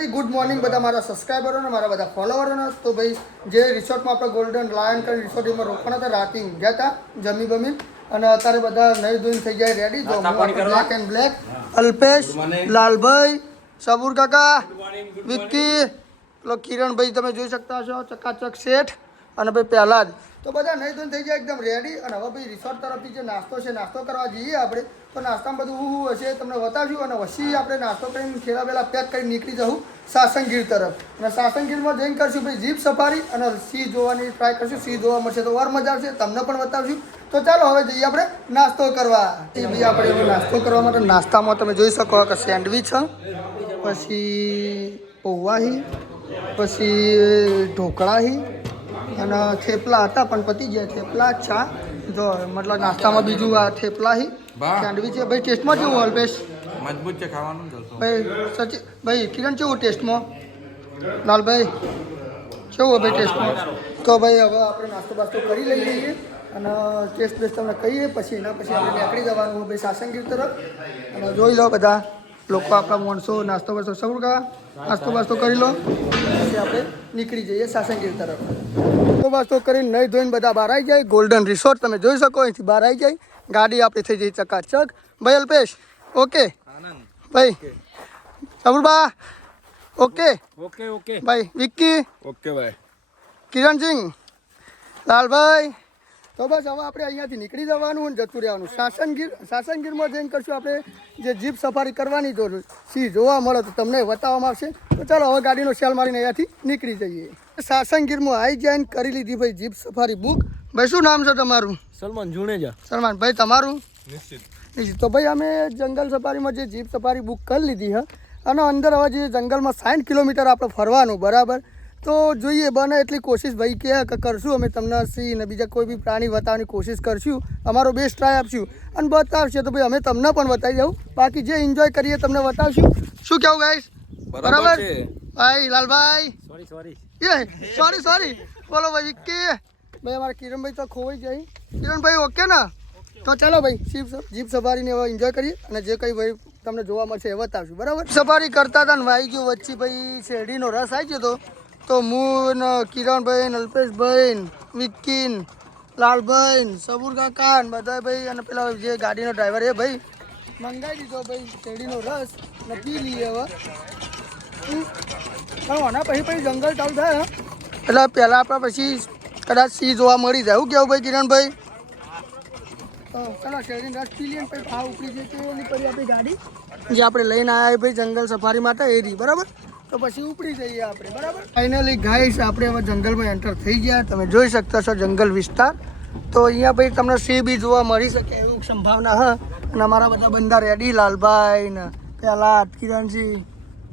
માતાજી, good morning બધા મારા સબસ્ક્રાઈબરોને, મારા બધા ફોલોવરોને. તો ભાઈ જે રિસોર્ટમાં આપણે ગોલ્ડન લાયન કરી રિસોર્ટમાં રોકાણા હતા, રાતે ગયા હતા જમી બમી અને અત્યારે બધા નહીં ધોઈને થઈ જાય રેડી. જો black and black, Alpesh, Lalbhai, Sabur કાકા, વિક્કી, પેલો કિરણભાઈ તમે જોઈ શકતા હશો, ચકાચક શેઠ અને ભાઈ પહેલા જ તો બધા નહીં ધોઈને થઈ જાય એકદમ રેડી. અને હવે ભાઈ રિસોર્ટ તરફથી જે નાસ્તો છે નાસ્તો કરવા જઈએ આપણે. તો નાસ્તામાં બધું હું હશે તમને બતાવ્યું અને પછી આપણે નાસ્તો કરીને થેલા બેલા પેક કરીને નીકળી જવું સાસણગીર તરફ. અને સાસણગીરમાં જઈને કરશું ભાઈ જીપ સફારી અને સિંહ જોવાની ટ્રાય કરશું. સિંહ જોવા મળશે તો વાર મજા આવશે, તમને પણ બતાવશું. તો ચાલો હવે જઈએ આપણે નાસ્તો કરવા. એ બી આપણે નાસ્તો કરવા માટે નાસ્તામાં તમે જોઈ શકો કે સેન્ડવીચ પછી પૌવાહી, પછી ઢોકળાહી અને થેપલા હતા પણ પતી ગયા. થેપલા ચા જો મતલબ નાસ્તામાં બીજું આ થેપલાહી સેન્ડવીચ છે. ભાઈ ટેસ્ટમાં કેવું અલ્પેશ? મજબૂત છે ખાવાનું. ભાઈ સચિન ભાઈ કિરણ કેવું ટેસ્ટમાં? લાલભાઈ કેવું ભાઈ ટેસ્ટમાં? તો ભાઈ હવે આપણે નાસ્તો બાસ્તો કરી લઈ લઈએ અને ટેસ્ટ બેસ્ટ તમને કહીએ પછી એના પછી આપણે નીકળી જવાનું ભાઈ સાસણગીર તરફ. અને જોઈ લો બધા લોકો આપણા માણસો નાસ્તો બાસ્તો સૌ નાસ્તો બાસ્તો કરી લો પછી આપણે નીકળી જઈએ સાસણગીર તરફ. નાસ્તો બાસ્તો કરીને નહીં ધોઈને બધા બહાર આવી જાય. ગોલ્ડન રિસોર્ટ તમે જોઈ શકો અહીંથી બહાર આવી જાય. ગાડી આપણી થઈ જઈ ચકાચક. ભાઈ અલ્પેશ ઓકે ભાઈ, સબુરબા ઓકે ઓકે ઓકે ભાઈ, વિક્કી ઓકે ભાઈ, કિરણસિંહ, લાલભાઈ. તો બસ હવે આપણે અહીંયાથી નીકળી જવાનું અને જતું રહેવાનું સાસણગીર. સાસણગીરમાં જઈને કરશું આપણે જે જીપ સફારી કરવાની. તો સિંહ જોવા મળે તો તમને બતાવવામાં આવશે. તો ચાલો હવે ગાડીનો સેલ મારીને અહીંયાથી નીકળી જઈએ. સાસણગીરમાં આવી જઈને કરી લીધી ભાઈ જીપ સફારી બુક. ભાઈ શું નામ છે તમારું? સલમાન જુનેજા. સલમાન ભાઈ તમારું? નિશ્ચિત. તો ભાઈ અમે જંગલ સફારીમાં જે જીપ સફારી બુક કરી લીધી છે અને અંદર હવે જે જંગલમાં 60 કિલોમીટર આપણે ફરવાનું બરાબર. તો જોઈએ બને એટલી કોશિશ ભાઈ કે કરશું અમે તમને સિંહ ને બીજા કોઈ બી પ્રાણી બતાવવાની કોશિશ કરશું. અમારો બેસ્ટ ટ્રાય આપશું અને બતાવશે તો ભાઈ અમે તમને પણ બતાવી દઉં. બાકી જે એન્જોય કરીએ તમને બતાવશું. શું કહેવું ગાઈસ? બરાબર ભાઈ લાલભાઈ? સોરી બોલો ભાઈ કે ભાઈ અમારા કિરણભાઈ તો ખોવાઈ જાય. કિરણભાઈ ઓકે ને? તો ચાલો ભાઈ જીપ સફારીને હવે એન્જોય કરીએ અને જે કંઈ ભાઈ તમને જોવા મળશે એ બતાવશું બરાબર. સફારી કરતા હતા ને આવી ગયું વચ્ચે ભાઈ શેરડીનો રસ આવી ગયો તો હું ને કિરણભાઈ ને અલ્પેશભાઈ ને વિક્કી ને લાલભાઈ ને સબુર કાકા ને બધા ભાઈ અને પેલા જે ગાડીનો ડ્રાઈવર એ ભાઈ મંગાવી દીધો ભાઈ શેરડીનો રસ ને પી લઈએ હવે. આના પછી જંગલ ચાલુ થાય એટલે પહેલાં આપણે પછી કદાચ સિંહ જોવા મળી જાય. શું કેવું ભાઈ કિરણભાઈ? ચાલો શેરડીનો રસ પી લઈએ પછી ભાવ ઉપડી જઈએ એની પછી આપણી ગાડી જે આપણે લઈને આવ્યા ભાઈ જંગલ સફારી માટે એ રહી બરાબર. તો પછી ઉપડી જઈએ આપણે બરાબર. ફાઇનલી ગાઈસ આપણે હવે જંગલમાં એન્ટર થઈ ગયા. તમે જોઈ શકતા છો જંગલ વિસ્તાર. તો અહીંયા ભાઈ તમને સિંહ બી જોવા મળી શકે એવું સંભાવના હ. અને અમારા બધા બંદા રેડી લાલભાઈ ને પહેલા કિરણસિંહ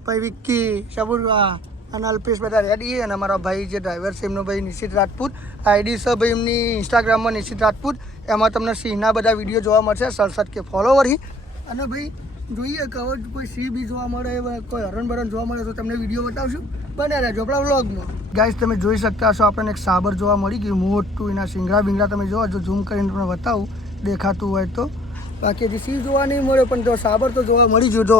ભાઈ વિક્કી સબુરવા અને અલ્પેશ બધા રેડી. અને અમારા ભાઈ જે ડ્રાઈવર છે એમનો ભાઈ નિશિત રાજપૂત આઈડી છે ભાઈ એમની ઇન્સ્ટાગ્રામમાં નિશિત રાજપૂત. એમાં તમને સિંહના બધા વિડીયો જોવા મળશે 67 કે ફોલોવર હી. અને ભાઈ જોઈએ કે હવે કોઈ સિંહ બી જોવા મળે કોઈ હરણ બરણ જોવા મળે તો તમને વિડીયો બતાવશું. બને રહેજો આપણા વ્લોગમાં. ગાઈસ તમે જોઈ શકતા હશો આપણને એક સાબર જોવા મળી ગયું મોટું. એના શિંગડા બિંગડા તમે જોવો જો ઝૂમ કરીને તમને બતાવું દેખાતું હોય તો. બાકી હજી સિંહ જોવા નહીં મળે પણ જો સાબર તો જોવા મળી ગયું. જો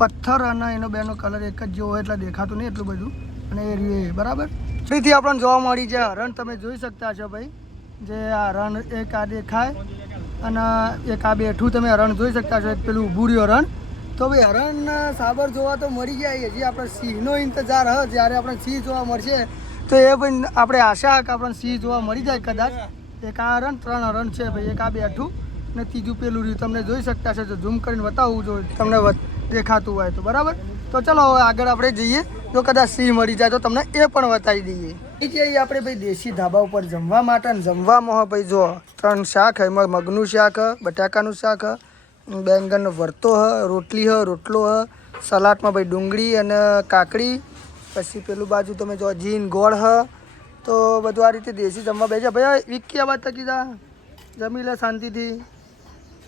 પથ્થર અને એનો બેનો કલર એક જ જેવો હોય એટલે દેખાતું નહીં એટલું બધું. અને એ રીએ બરાબર ફરીથી આપણને જોવા મળી છે હરણ. તમે જોઈ શકતા છો ભાઈ જે આ હરણ એક આ દેખાય અને એક આ બેઠું તમે હરણ જોઈ શકતા છો. એક પેલું ઊભું રહ્યું હરણ. તો ભાઈ હરણ સાબર જોવા તો મળી ગયા. હજી આપણે સિંહનો ઇંતજાર હ. જ્યારે આપણે સિંહ જોવા મળશે તો એ પણ આપણે આશા કે આપણને સિંહ જોવા મળી જાય કદાચ. એક આ હરણ 3 હરણ છે ભાઈ. એક આ બેઠું ને ત્રીજું પેલું રહ્યું તમે જોઈ શકતા છો. જો ઝૂમ કરીને બતાવવું જો તમને દેખાતું હોય તો બરાબર. તો ચલો હવે આગળ આપણે જઈએ. જો કદાચ સિંહ મળી જાય તો તમને એ પણ બતાવી દઈએ. એ જે આપણે ભાઈ દેશી ધાબા ઉપર જમવા માટે જમવામાં ભાઈ જો 3 શાક એમાં મગનું શાક બટાકાનું શાક બેંગનનો ભરતો રોટલી રોટલો સલાડમાં ભાઈ ડુંગળી અને કાકડી પછી પેલું બાજુ તમે જો જીન ગોળ તો બધું આ રીતે દેશી જમવા બેસે. ભાઈ વિક્કી આ વાત કીધા જમી લે શાંતિથી.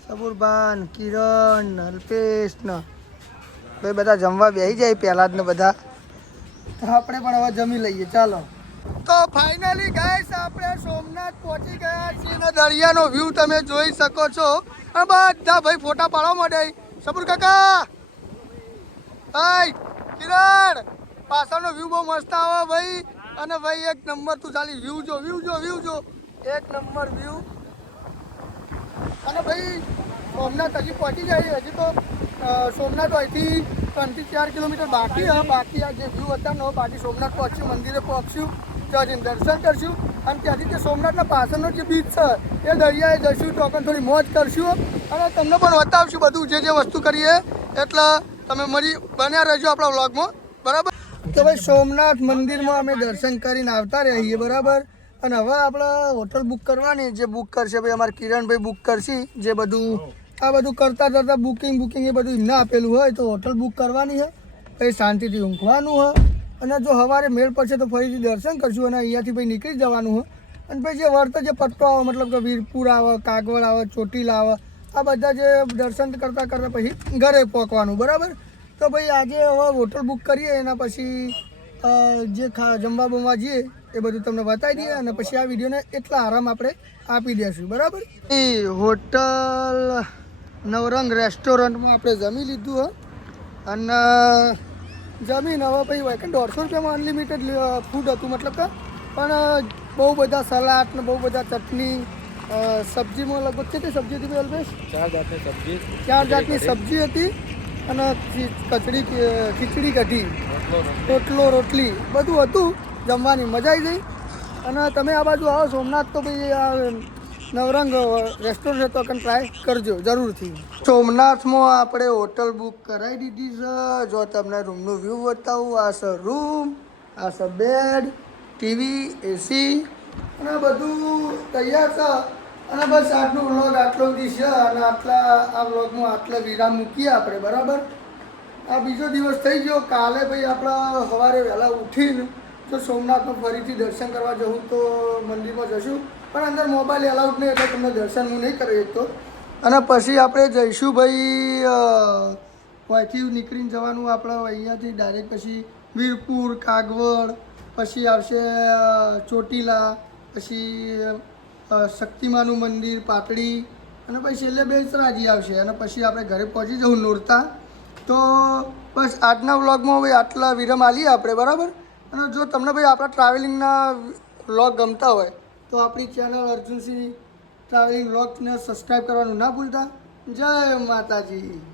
સબુરબાન કિરણ અલ્પેશ ને ભાઈ બધા જમવા બેસી જાય પહેલાં જ ને બધા. તો આપણે પણ હવે જમી લઈએ ચાલો. તો ફાઇનલી ગાઈસ આપણે સોમનાથ પહોંચી ગયા છીએ અને દરિયાનો વ્યૂ તમે જોઈ શકો છો. અને બધા ભાઈ ફોટા પાડવા માંડે. સબુર કાકા ભાઈ કિરણ પાછળનો વ્યૂ બહુ મસ્ત આવે ભાઈ. અને ભાઈ એક નંબર તું ચાલી વ્યૂ જો એક નંબર વ્યૂ. અને ભાઈ સોમનાથ હજી પહોંચી જાય, હજી તો સોમનાથ અહીંથી 3 થી 4 કિલોમીટર બાકી છે. બાકી આ જે વ્યૂ હતા ને બાકી સોમનાથ પહોંચ્યું, મંદિરે પહોંચ્યું, ત્યાં જઈને દર્શન કરશું અને ત્યાંથી જે સોમનાથના પાછળનો જે બીચ છે એ દરિયાએ જશું તો આપણે થોડી મોજ કરશું અને તમને પણ બતાવશું બધું જે વસ્તુ કરીએ. એટલે તમે બન્યા રહેજો આપણા વ્લોગમાં, બરાબર. તો ભાઈ સોમનાથ મંદિરમાં અમે દર્શન કરીને આવતા રહીએ, બરાબર. અને હવે આપણે હોટલ બુક કરવાની, જે બુક કરશે ભાઈ અમારે કિરણભાઈ બુક કરશે. જે બધું આ બધું કરતા બુકિંગ એ બધું એમને આપેલું હોય તો હોટલ બુક કરવાની છે. પછી શાંતિથી ઊંઘવાનું હોય અને જો સવારે મેળ પડશે તો ફરીથી દર્શન કરશું અને અહીંયાથી ભાઈ નીકળી જવાનું હોય. અને પછી જે વર્ત જે પટ્ટો આવે, મતલબ કે વીરપુર આવે, કાગવડ આવે, ચોટીલા આવે, આ બધા જે દર્શન કરતાં પછી ઘરે પહોંચવાનું, બરાબર. તો ભાઈ આજે હવે હોટલ બુક કરીએ એના પછી જે જમવા બમવા જઈએ એ બધું તમને બતાવી દઈએ અને પછી આ વિડીયોને એટલા આરામ આપણે આપી દઈશું, બરાબર. એ હોટલ નવરંગ રેસ્ટોરન્ટમાં આપણે જમી લીધું હોય અને જમીન હવે ભાઈ હોય કે 150 રૂપિયામાં અનલિમિટેડ ફૂડ હતું, મતલબ કે પણ બહુ બધા સલાડ ને બહુ બધા ચટણી, સબ્જીમાં લગભગ કેટલી સબ્જી હતી ભાઈ અલ્પેશ? 4 જાતની સબ્જી હતી અને ખીચડી કઢી, રોટલી બધું હતું. જમવાની મજા આવી ગઈ. અને તમે આ બાજુ આવો સોમનાથ તો ભાઈ આ નવરંગ રેસ્ટોરન્ટ તો ટ્રાય કરજો જરૂરથી. સોમનાથમાં આપણે હોટલ બુક કરાવી દીધી છે. જો તમને રૂમનું વ્યૂ બતાવું, આ છે રૂમ, આ છે બેડ, ટીવી, એસી અને બધું તૈયાર છે. અને બસ આજનો વ્લોગ આટલો બધી છે અને આ વ્લોગમાં આટલા વિરામ મૂકીએ આપણે, બરાબર. આ બીજો દિવસ થઈ ગયો. કાલે ભાઈ આપણે સવારે વહેલા ઉઠીને જો સોમનાથમાં ફરીથી દર્શન કરવા જવું તો મંદિરમાં જશું, પણ અંદર મોબાઈલ એલાઉડ નહીં એટલે તમને દર્શન હું નહીં કરી શકતો. અને પછી આપણે જઈશું ભાઈ અહીંથી નીકળીને જવાનું આપણે અહીંયાથી ડાયરેક્ટ પછી વીરપુર, કાગવડ, પછી આવશે ચોટીલા, પછી શક્તિમાનું મંદિર, પાટડી અને પછી છેલ્લે બેચરાજી આવશે અને પછી આપણે ઘરે પહોંચી જવું નોરતા. તો બસ આજના વ્લોગમાં ભાઈ આટલા વિરામ આલીએ આપણે, બરાબર. અને જો તમને ભાઈ આપણા ટ્રાવેલિંગના વ્લોગ ગમતા હોય તો આપણી ચેનલ અર્જુનસિંહ ટ્રાવેલિંગ વ્લોગને સબસ્ક્રાઈબ કરવાનું ના ભૂલતા. જય માતાજી.